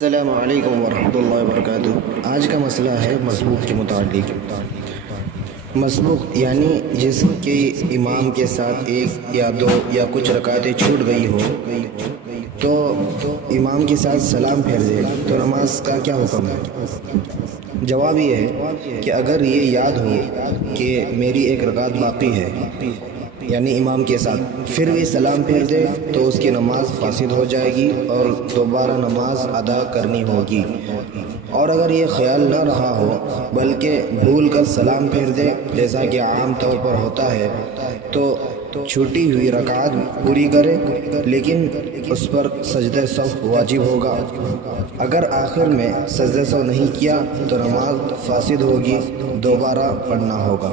अस्सलामु अलैकुम वरहमतुल्लाहि वबरकातुहू। आज का मसला है मसबूक के मुताल्लिक़। मसबूक यानी जिसके इमाम के साथ एक या दो या कुछ रकातें छूट गई हो तो इमाम के साथ सलाम फेर दे तो नमाज का क्या हुक्म है? जवाब ये है कि अगर ये याद हो कि मेरी एक रकात बाकी है यानी इमाम के साथ, फिर भी सलाम फेर दे तो उसकी नमाज फासिद हो जाएगी और दोबारा नमाज अदा करनी होगी। और अगर ये ख्याल न रहा हो बल्कि भूल कर सलाम फेर दे जैसा कि आम तौर पर होता है तो छूटी हुई रकात पूरी करे, लेकिन उस पर सजदे सहव वाजिब होगा। अगर आखिर में सजदे सहव नहीं किया तो नमाज फासिद होगी, दोबारा पढ़ना होगा।